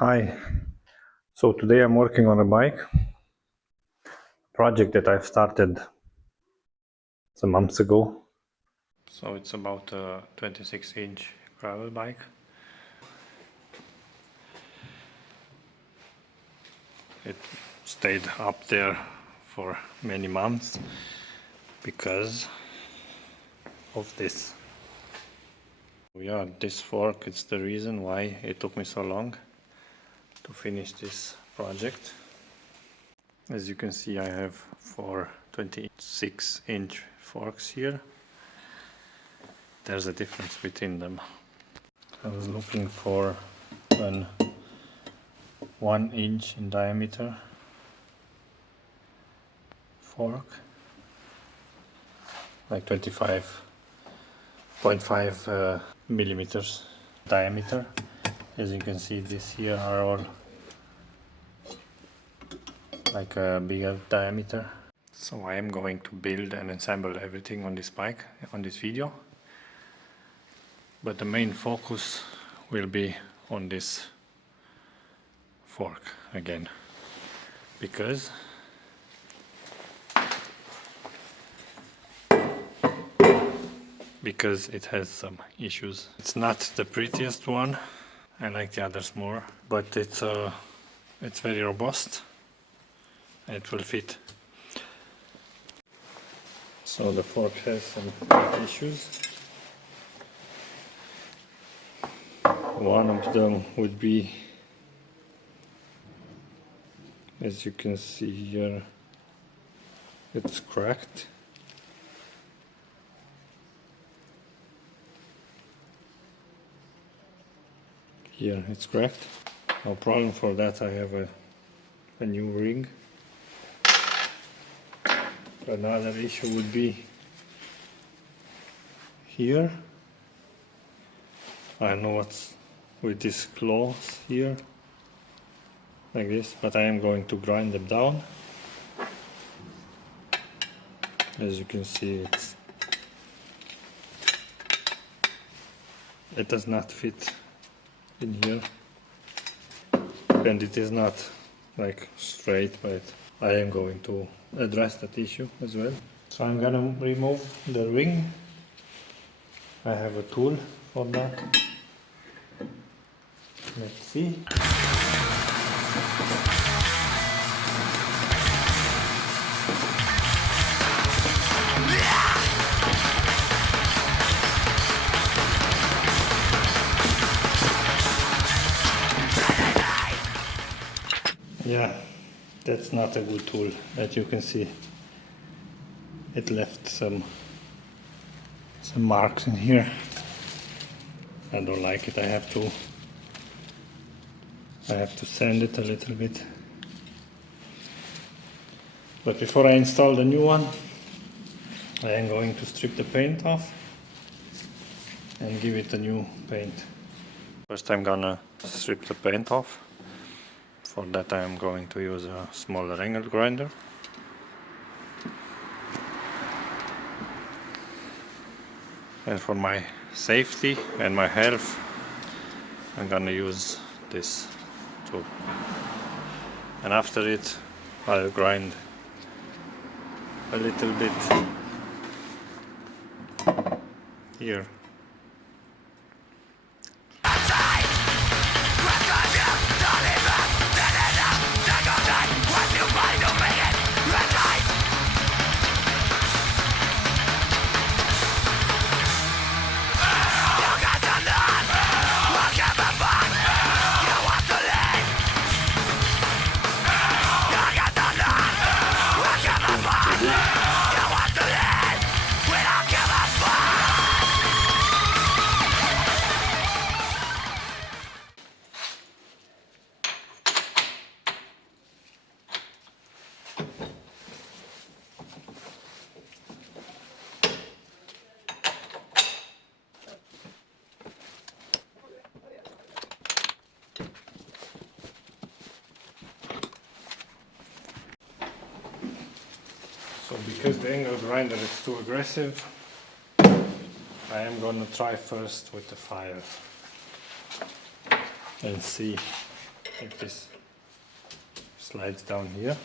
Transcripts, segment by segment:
Hi, so today I'm working on a bike project that I've started some months ago. So it's about a 26-inch gravel bike. It stayed up there for many months because of this. Yeah, this fork is the reason why it took me so long to finish this project. As you can see, I have four 26-inch forks here. There's a difference between them. I was looking for an 1 inch in diameter fork, like 25.5 millimeters diameter. As you can see, these here are all like a bigger diameter. So I am going to build and assemble everything on this bike on this video, but the main focus will be on this fork again, because it has some issues. It's not the prettiest one. I like the others more, but it's very robust and it will fit. So the fork has some issues. One of them would be, as you can see here, it's cracked. Here it's cracked. No problem for that, I have a new ring. Another issue would be here. I don't know what's with these claws here, like this, but I am going to grind them down. As you can see, it does not fit in here, and it is not like straight, but I am going to address that issue as well. So I'm gonna remove the ring. I have a tool for that. Let's see. Yeah, that's not a good tool. As you can see, it left some marks in here. I don't like it. I have to sand it a little bit. But before I install the new one, I am going to strip the paint off and give it a new paint. First I'm gonna strip the paint off. For that I am going to use a smaller angle grinder. And for my safety and my health, I'm gonna use this tool. And after it, I'll grind a little bit here. So because the angle grinder is too aggressive, I am gonna try first with the file and see if this slides down here.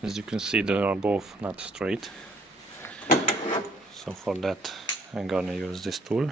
As you can see, they are both not straight, so for that I'm gonna use this tool.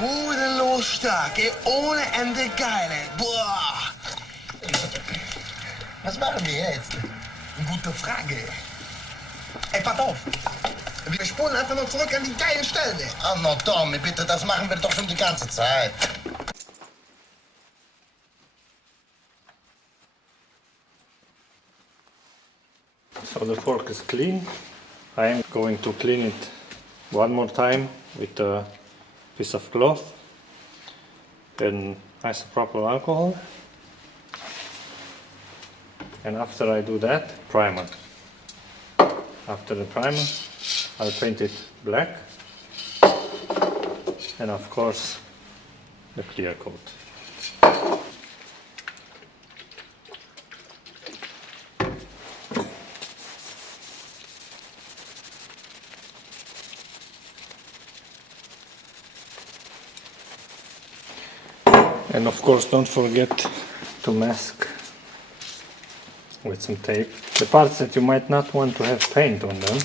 Bodenlos stark, ohne Ende geil, ey. Boah. Was machen wir jetzt? Gute Frage. Ey, pass auf. Wir spulen einfach noch zurück an die geilen Stellen, ey. Oh, no, Tommy, bitte, das machen wir doch schon die ganze Zeit. So the fork is clean. I am going to clean it one more time with a piece of cloth and isopropyl alcohol. And after I do that, primer. After the primer, I'll paint it black. And of course, the clear coat. And of course, don't forget to mask with some tape the parts that you might not want to have paint on them,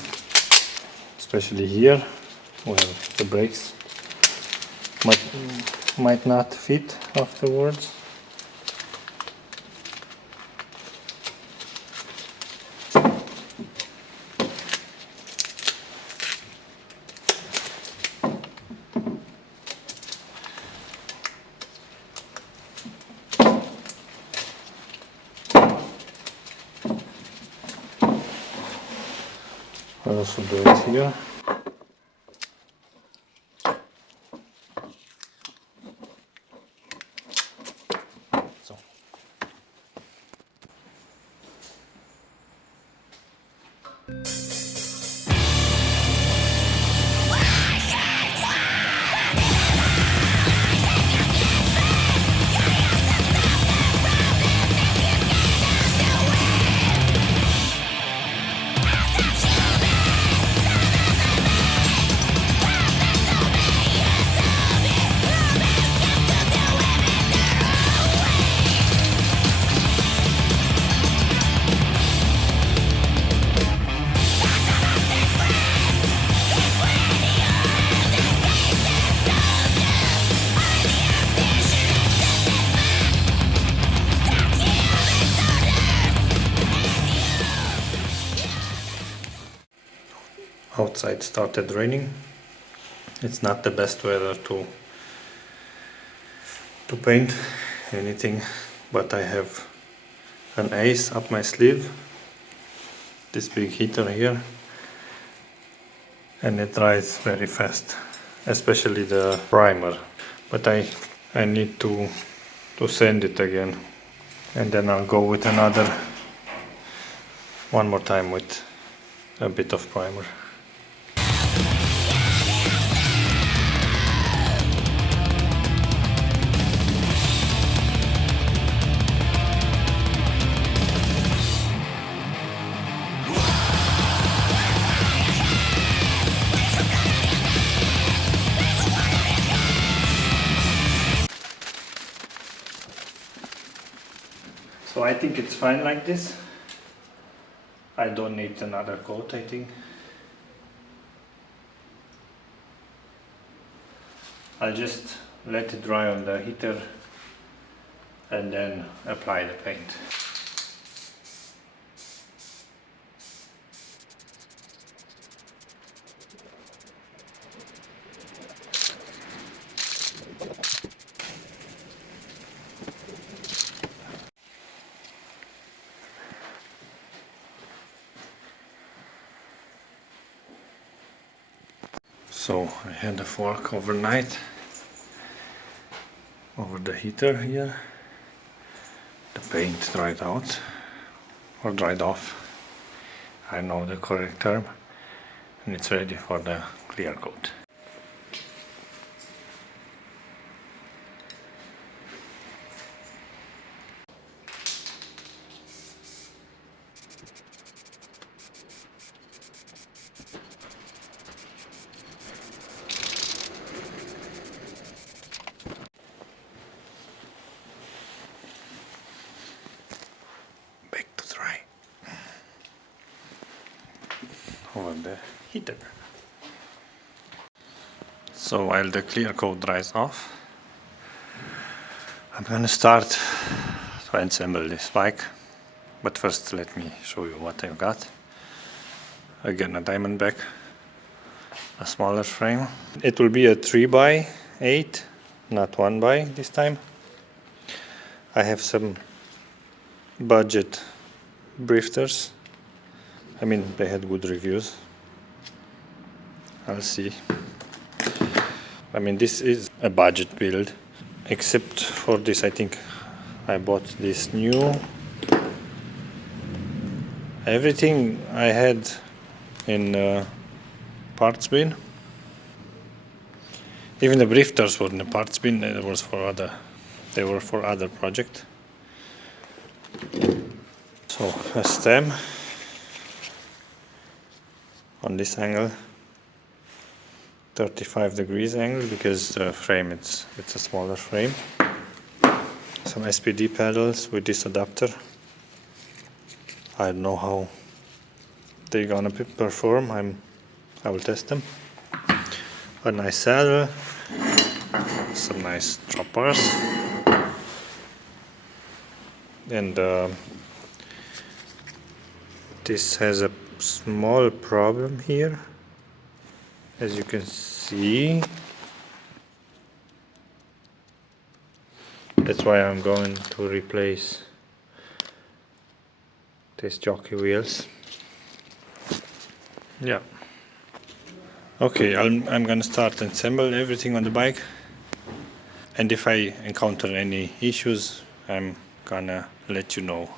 especially here where the brakes might not fit afterwards. I'll also do it here. So. outside started raining. It's not the best weather to paint anything, but I have an ace up my sleeve, this big heater here, and it dries very fast, especially the primer. But I need to sand it again, and then I'll go with another one more time with a bit of primer. So I think it's fine like this. I don't need another coat, I think. I'll just let it dry on the heater and then apply the paint. So I had the fork overnight over the heater here. The paint dried out, or dried off, I know the correct term, and it's ready for the clear coat. Back to dry over the heater. So while the clear coat dries off, I'm gonna start to assemble this bike. But first let me show you what I've got. Again, a Diamondback, a smaller frame. It will be a 3x8, not 1x this time. I have some budget drifters. I mean, they had good reviews. I'll see. I mean, this is a budget build. Except for this, I think I bought this new. Everything I had in parts bin. Even the drifters were in the parts bin. They were for other project. So a stem on this angle, 35 degrees angle, because the frame it's a smaller frame. Some SPD pedals with this adapter. I don't know how they're gonna perform. I will test them. A nice saddle, some nice droppers, and this has a small problem here, as you can see. That's why I'm going to replace these jockey wheels. Yeah. Okay, I'm gonna start and assemble everything on the bike, and if I encounter any issues, I'm gonna let you know.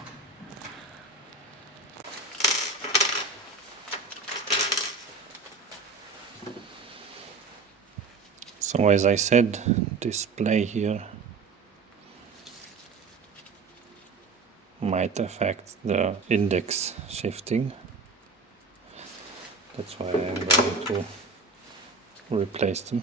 So as I said, this play here might affect the index shifting. That's why I'm going to replace them.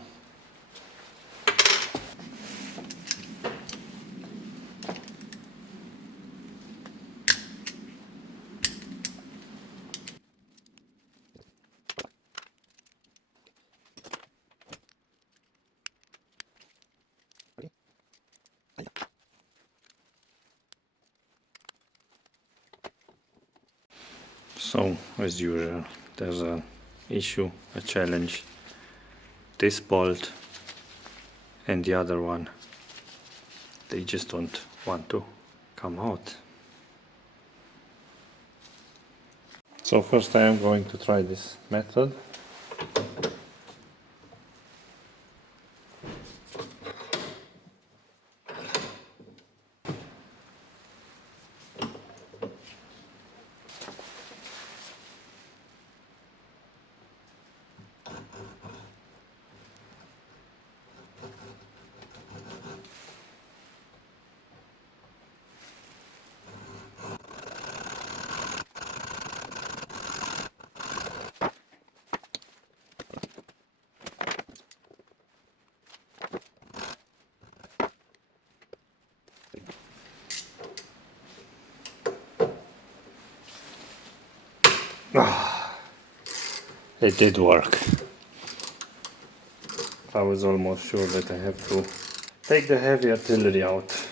So, as usual, there's a issue, a challenge. This bolt and the other one, they just don't want to come out. So first I am going to try this method. It did work. I was almost sure that I have to take the heavy artillery out.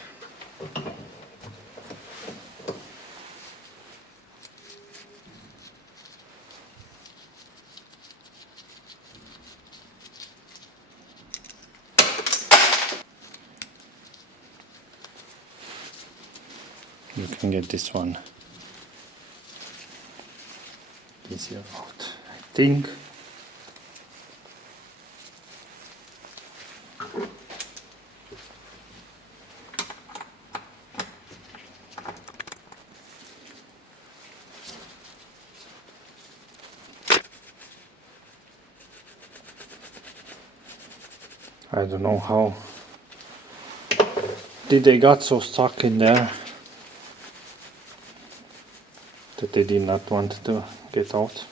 You can get this one easier out, I think. I don't know how did they got so stuck in there that they did not want to get out.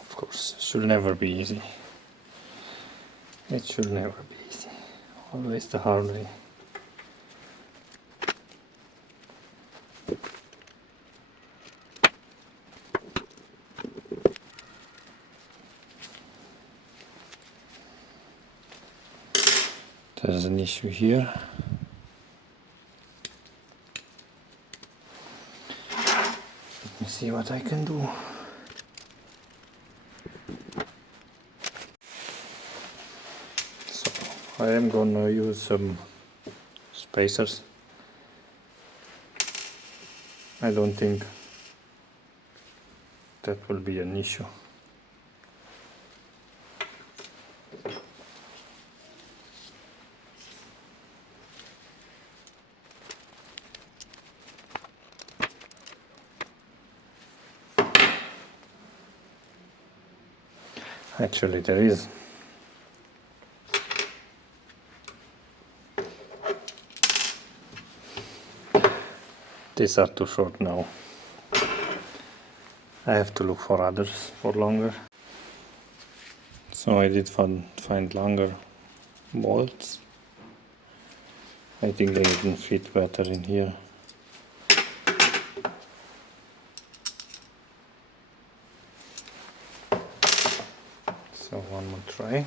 Of course, it should never be easy. It should never be easy. Always the hard way. There's an issue here. Let me see what I can do. So I am gonna use some spacers. I don't think that will be an issue. Actually, there is. These are too short now. I have to look for others for longer. So I did find longer bolts. I think they even fit better in here. So one more try.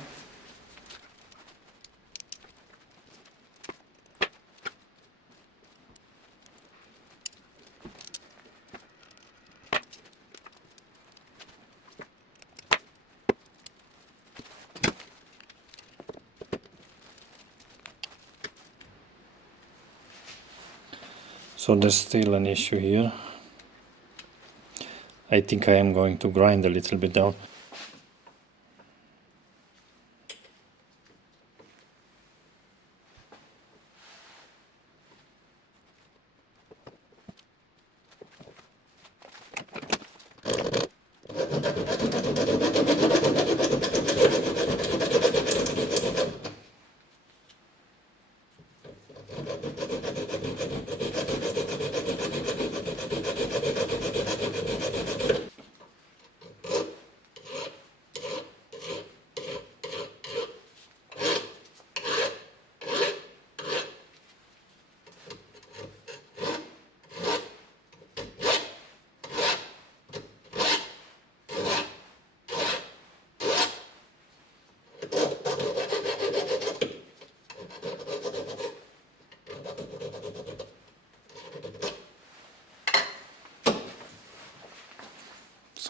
So there's still an issue here. I think I am going to grind a little bit out.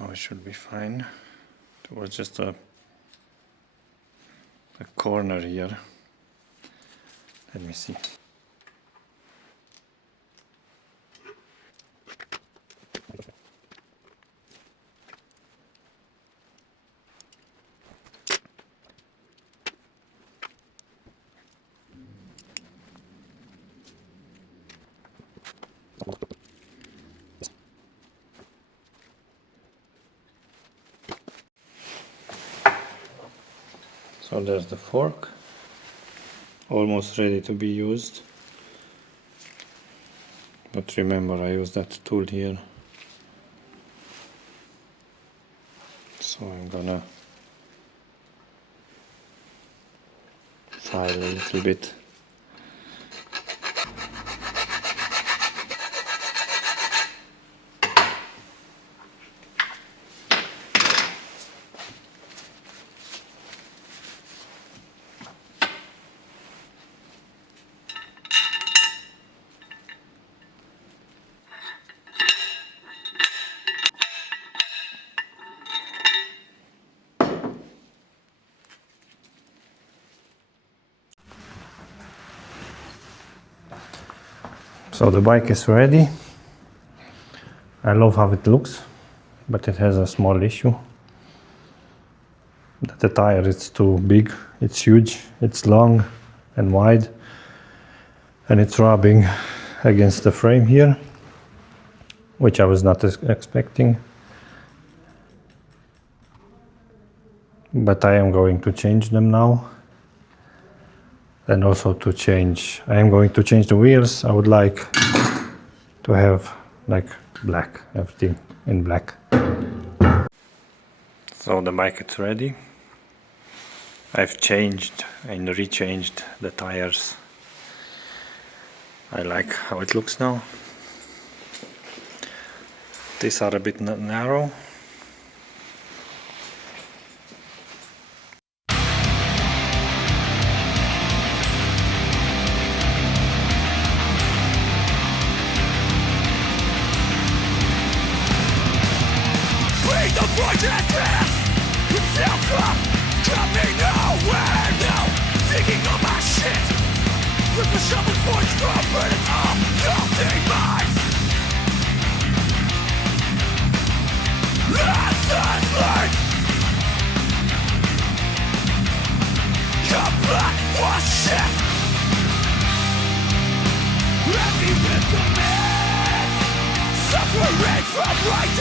so it should be fine. There was just a corner here. Let me see. So there's the fork, almost ready to be used. But remember, I use that tool here. So I'm gonna file a little bit. So the bike is ready. I love how it looks, but it has a small issue. That the tire is too big, it's huge, it's long and wide, and it's rubbing against the frame here, which I was not expecting. But I am going to change them now. And also I am going to change the wheels. I would like to have like black, everything in black. So the bike is ready. I've changed and rechanged the tires. I like how it looks now. These are a bit narrow. Suffering from right